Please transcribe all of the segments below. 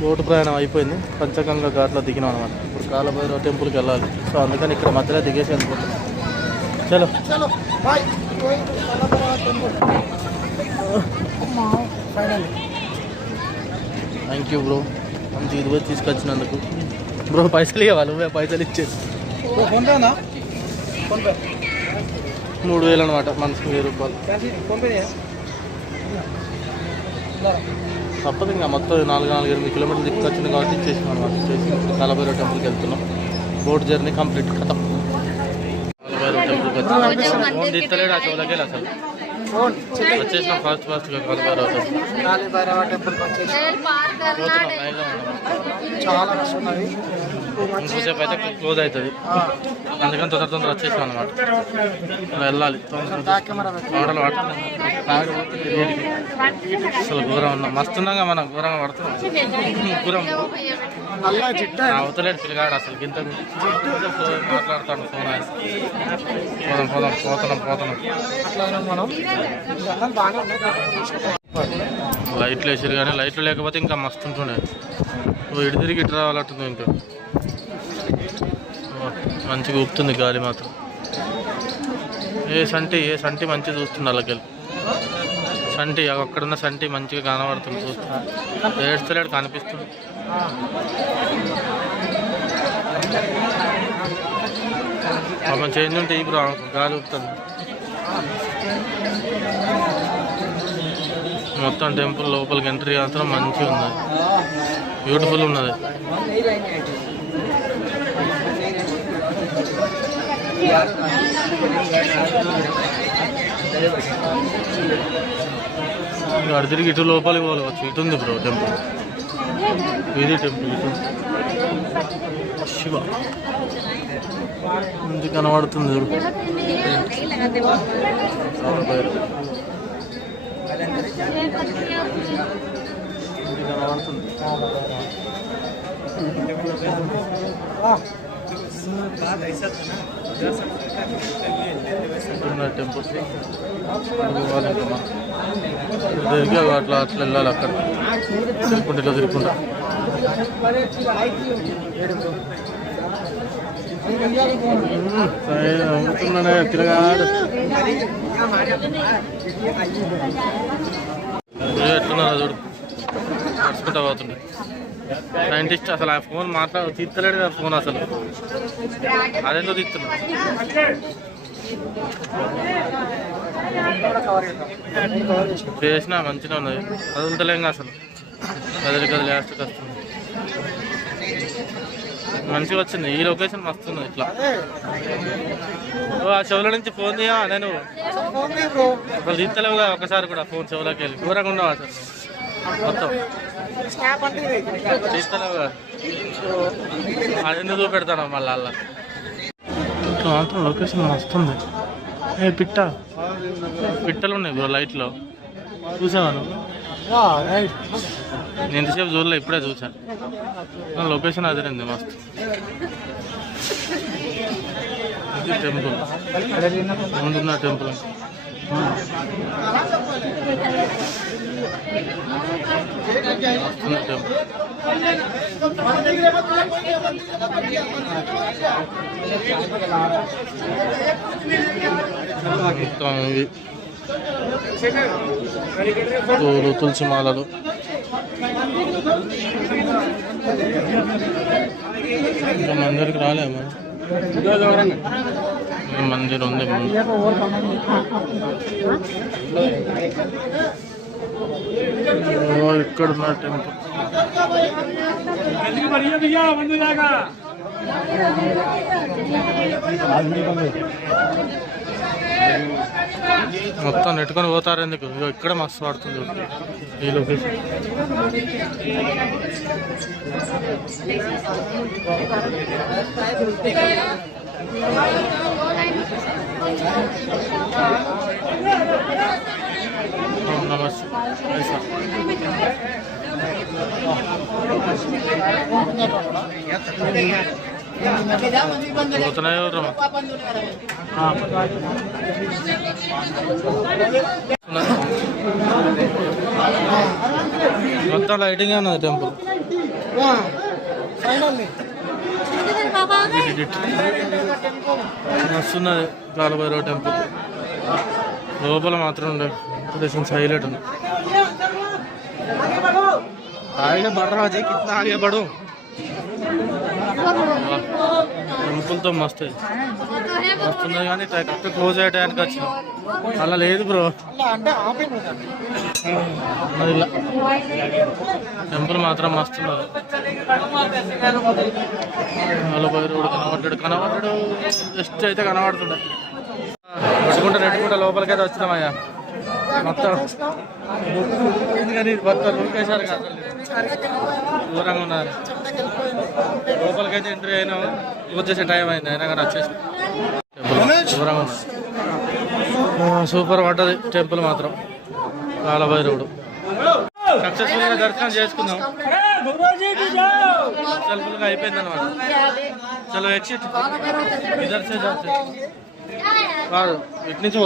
Boat ప్రయాణం అయిపోయింది. పంచగంగా ఘాట్లో దిగినాం అనమాట. ఇప్పుడు కాలభైరవ టెంపుల్కి వెళ్ళాలి. సో అందుకని ఇక్కడ మధ్యలో దిగేసి అనుకుంటాం. చలో థ్యాంక్ యూ బ్రో, మంచి ఇదివే తీసుకొచ్చినందుకు. బ్రో పైసలు ఇవ్వాలి, నువ్వే పైసలు ఇచ్చేది. 3000 అనమాట, మనసుకు 1000 రూపాయలు. తప్పదు ఇంకా మొత్తం 4-8 కిలోమీటర్లు దిక్కొచ్చింది కాబట్టి ఇచ్చేసినాం అనమాట. ఇచ్చేసి కాలభైరవ టెంపుల్కి వెళ్తున్నాం. బోట్ జర్నీ కంప్లీట్ కథం. కాలభైరవ టెంపుల్కి వచ్చి ఫోన్ తీస్తలేడు ఆ చెవులకి అసలు. వచ్చేసినాం ఫాస్ట్గా కాలభైరవ టెంపుల్కి వచ్చేసి చాలా రష్ ఉన్నది. ఇంకోసేపు అయితే క్లోజ్ అవుతుంది, అందుకని తొందర వచ్చేసాం అనమాట. వెళ్ళాలి ఆటలు పడుతున్నాం. అసలు ఘోరం ఉన్నాం, మస్తున్నాగా మనం ఘోరంగా పడుతున్నాం. ఘోరం అవతలేడు పిల్లగాడు అసలు గింత మాట్లాడుతాడు ఫోన్. పోతున్నాం. లైట్లు వేసారు కానీ లైట్లు లేకపోతే ఇంకా మస్తు ఉంటుండే. ఇటు తిరిగి ఇటు రావాలంటుంది. ఇంకా మంచిగా ఊపుతుంది గాలి మాత్రం. ఏ సంటి మంచిగా చూస్తుంది. అలాగెళ్ళి సంటి అక్కడున్న సంటి మంచిగా కనబడుతుంది, చూస్తుంది. ఏడ్చలేడు, కనిపిస్తుంది. పాపం చేంజ్ ఉంటే ఇప్పుడు గాలి ఊపుతుంది. మొత్తం టెంపుల్ లోపలికి ఎంట్రీ మాత్రం మంచిగా ఉన్నది, బ్యూటిఫుల్ ఉన్నది. అటు తిరిగి ఇటు లోపలికి పోవచ్చు. ఇటు ఉంది బ్రో టెంపుల్, ఇది టెంపుల్. ఇటు శివ మంచి కనబడుతుంది చూడు. కనబడుతుంది టెంపుల్. తిరిగి అట్లా వెళ్ళాలి. అక్కడ తిరుగుకుంటా ఇట్లా తిరుగుకుంటా అమ్ముతున్నానే తిరగాడు. ఎట్లున్నారా చూడు, నడుచుకుంటా పోతుండే. సైంటిస్ట్ అసలు ఆ ఫోన్ తీస్తలేడు కదా ఫోన్ అసలు. అదేందో తీస్తున్నాడు. చేసినా మంచిగా ఉన్నది, కదులుతలేం అసలు. కదిలి లాస్ట్కి వస్తుంది. మంచిగా వచ్చింది. ఈ లొకేషన్ మస్తుంది. ఇట్లా ఆ చెవుల నుంచి ఫోన్ తీయా నేను అసలు తీస్తలేవు కదా ఒకసారి కూడా. ఫోన్ చెవులోకి వెళ్ళి దూరంగా ఉన్నావు అసలు మొత్తం తీస్తలేవు కదా. అది ఎందుకు చూపెడతాను మళ్ళీ అలా. ఇట్లా మాత్రం లొకేషన్ మస్తుంది. పిట్టలు ఉన్నాయి బ్రో లైట్లో, చూసావాను? నేను ఎంతసేపు చూడలే, ఇప్పుడే చూసాను. లొకేషన్ అదిరింది మస్తు. ఇది టెంపుల్, ముందున్న టెంపుల్. టెంపుల్ పూలు, తులసి మాలలు. ఇంకా మందిరికి రాలేమా? మందిర్ ఉంది. ఇక్కడ ఉన్న టెంపుల్. మొత్తం నెట్టుకొని పోతారు ఎందుకు? ఇక్కడ మస్తు పడుతుంది ఈ లొకేషన్. నమస్తే. పోతున్నాయో మొత్తం లైటింగ్ ఉన్నది టెంపుల్. వస్తున్నది కాలభైరవ టెంపుల్ లోపల మాత్రం ఉండే ప్రెసెన్స్ హైలైట్ ఉంది. आगे बढ़ रहा है कितना आगे बढ़ो టెంపుల్ తో మస్తు వస్తుంది కానీ కరెక్ట్ క్లోజ్ అయ్యే టైంకి వచ్చిన అలా లేదు బ్రో. టెంపుల్ మాత్రం మస్తున్నది. రోడ్డు కనబడ్డాడు జస్ట్ అయితే కనబడుతుండే. నెట్టుకుంటా లోపలికైతే వచ్చినామయ్యా. మొత్తం మొత్తం రూపేశారు కదా, దూరంగా ఉన్నారు. లోపలికైతే ఎంట్రీ అయినా వచ్చేసే టైం అయింది, అయినా కానీ వచ్చేసి దూరంగా ఉన్నారు. సూపర్ పడ్డది టెంపుల్ మాత్రం. కాలభైరవుడు సక్సెస్ఫుల్గా దర్శనం చేసుకుందాం. సక్సెస్ఫుల్గా అయిపోయింది అనమాట. చలో ఎక్సిట్ ఇదర్సే కాదు ఇటు నుంచి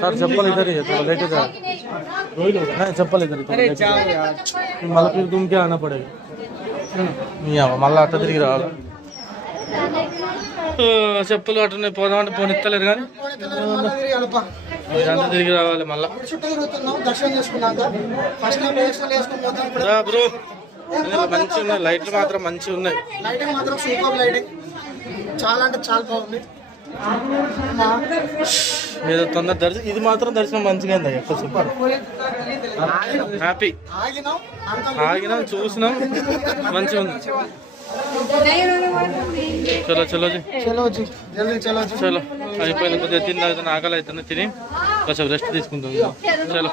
సార్ చెప్పాలి ఇద్దరు లేకే సార్ చెప్పాలి ఇద్దరు మళ్ళీ మీరు దుమ్కే అన్న పడేది మళ్ళీ అట్ట తిరిగి రావాలి. చెప్పులు అట్నే పోదామంటే పోనిస్తలేరు కానీ ఇదంతా తిరిగి రావాలి మళ్ళీ. బ్రో మంచిగా ఉన్నాయి, లైట్లు మాత్రం మంచిగా ఉన్నాయి. చాలా అంటే చాలా బాగుంది. ఏదో తొందర దర్శనం, ఇది మాత్రం దర్శనం మంచిగా అయింది. ఎక్కువ సూపర్ హ్యాపీ. ఆగినాం చూసినాం మంచిగా ఉంది. చలో చలో చలో అయిపోయిన కొద్దిగా తిన్న ఆకలి అవుతుంది, తిని కొంచెం రెస్ట్ తీసుకుంటాం. చలో